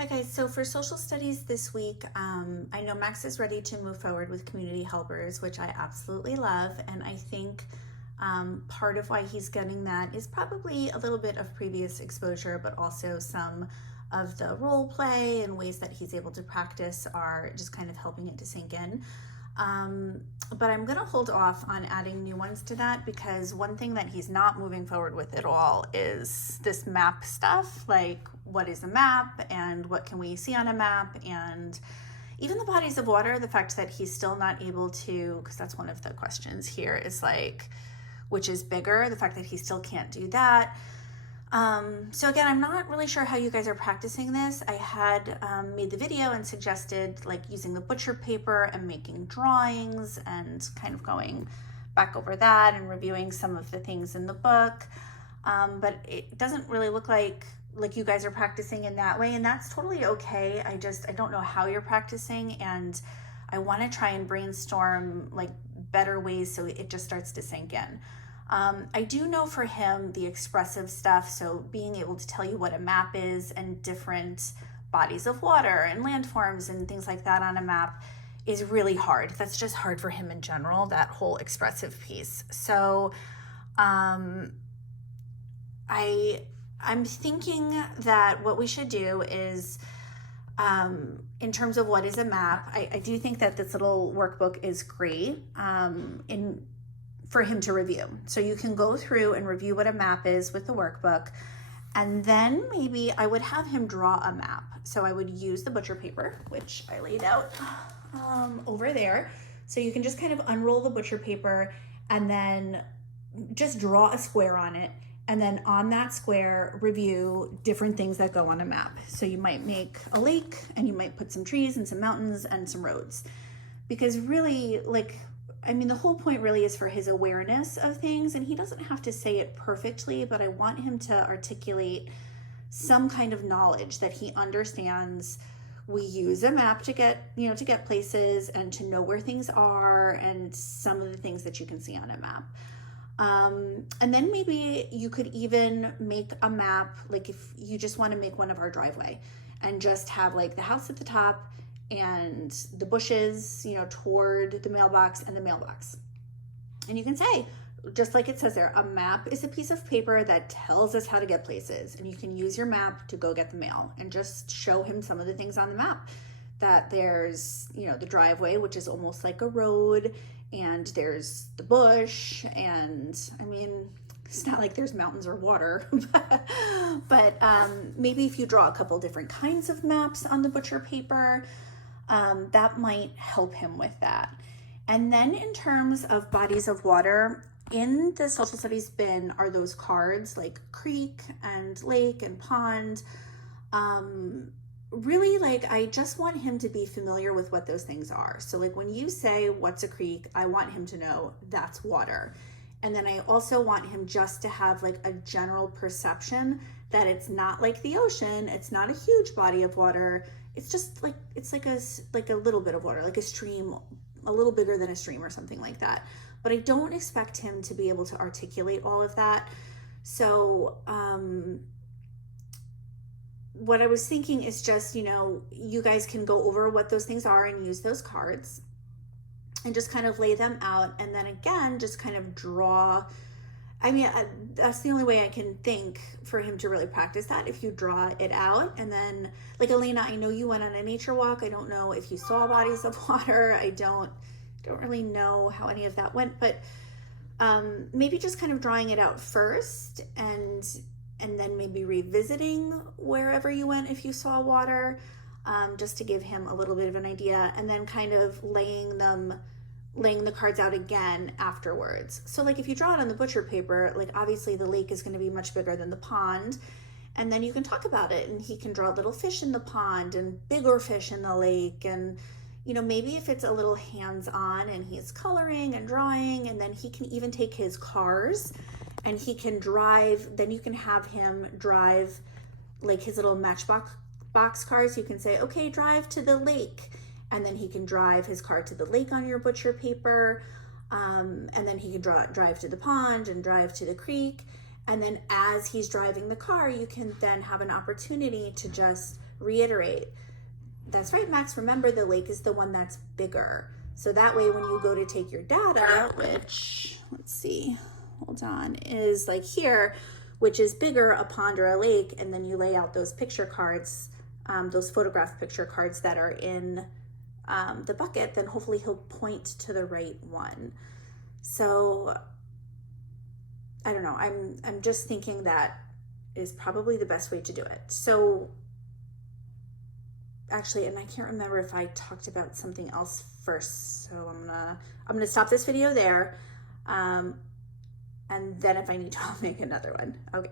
Hi guys, so for social studies this week, I know Max is ready to move forward with community helpers, which I absolutely love. And I think part of why he's getting that is probably a little bit of previous exposure, but also some of the role play and ways that he's able to practice are just kind of helping it to sink in. But I'm going to hold off on adding new ones to that because one thing that he's not moving forward with at all is this map stuff. Like, what is a map and what can we see on a map? And even the bodies of water, the fact that he's still not able to, because that's one of the questions here, is like, which is bigger, the fact that he still can't do that. So again, I'm not really sure how you guys are practicing this. I had made the video and suggested like using the butcher paper and making drawings and kind of going back over that and reviewing some of the things in the book. But it doesn't really look like you guys are practicing in that way, and that's totally okay. I don't know how you're practicing, and I want to try and brainstorm like better ways so it just starts to sink in. I do know for him the expressive stuff, so being able to tell you what a map is and different bodies of water and landforms and things like that on a map is really hard. That's just hard for him in general, that whole expressive piece. So I'm thinking that what we should do is, in terms of what is a map, I do think that this little workbook is great for him to review. So you can go through and review what a map is with the workbook, and then maybe I would have him draw a map. So I would use the butcher paper, which I laid out over there. So you can just kind of unroll the butcher paper and then just draw a square on it. And then on that square, review different things that go on a map. So you might make a lake and you might put some trees and some mountains and some roads. Because really, the whole point really is for his awareness of things, and he doesn't have to say it perfectly, but I want him to articulate some kind of knowledge that he understands. We use a map to get places and to know where things are and some of the things that you can see on a map. And then maybe you could even make a map, like if you just want to make one of our driveway and just have like the house at the top and the bushes, toward the mailbox and the mailbox. And you can say, just like it says there, a map is a piece of paper that tells us how to get places. And you can use your map to go get the mail and just show him some of the things on the map. That there's, the driveway, which is almost like a road, and there's the bush, and it's not like there's mountains or water, but maybe if you draw a couple different kinds of maps on the butcher paper, that might help him with that. And then in terms of bodies of water, in the social studies bin are those cards like creek and lake and pond. Really, I just want him to be familiar with what those things are. So when you say, what's a creek? I want him to know that's water. And then I also want him just to have a general perception that it's not like the ocean. It's not a huge body of water. It's just it's like a little bit of water, like a stream, a little bigger than a stream or something like that. But I don't expect him to be able to articulate all of that. So, what I was thinking is just, you guys can go over what those things are and use those cards and just kind of lay them out. And then again, just kind of draw. That's the only way I can think for him to really practice that, if you draw it out. And then Elena, I know you went on a nature walk. I don't know if you saw bodies of water. I don't really know how any of that went, but maybe just kind of drawing it out first and then maybe revisiting wherever you went if you saw water, just to give him a little bit of an idea, and then kind of laying the cards out again afterwards. So if you draw it on the butcher paper, obviously the lake is going to be much bigger than the pond, and then you can talk about it, and he can draw little fish in the pond and bigger fish in the lake, and maybe if it's a little hands-on and he's coloring and drawing, and then he can even take his cars and he can drive, then you can have him drive his little matchbox cars. You can say, okay, drive to the lake. And then he can drive his car to the lake on your butcher paper. And then he can drive to the pond and drive to the creek. And then as he's driving the car, you can then have an opportunity to just reiterate, that's right, Max, remember the lake is the one that's bigger. So that way when you go to take your data, which, let's see, hold on, is like here, which is bigger, a pond or a lake, and then you lay out those picture cards, those photograph picture cards that are in the bucket, then hopefully he'll point to the right one. So I don't know, I'm just thinking that is probably the best way to do it. So actually, and I can't remember if I talked about something else first, so I'm gonna stop this video there, and then if I need to, I'll make another one. Okay,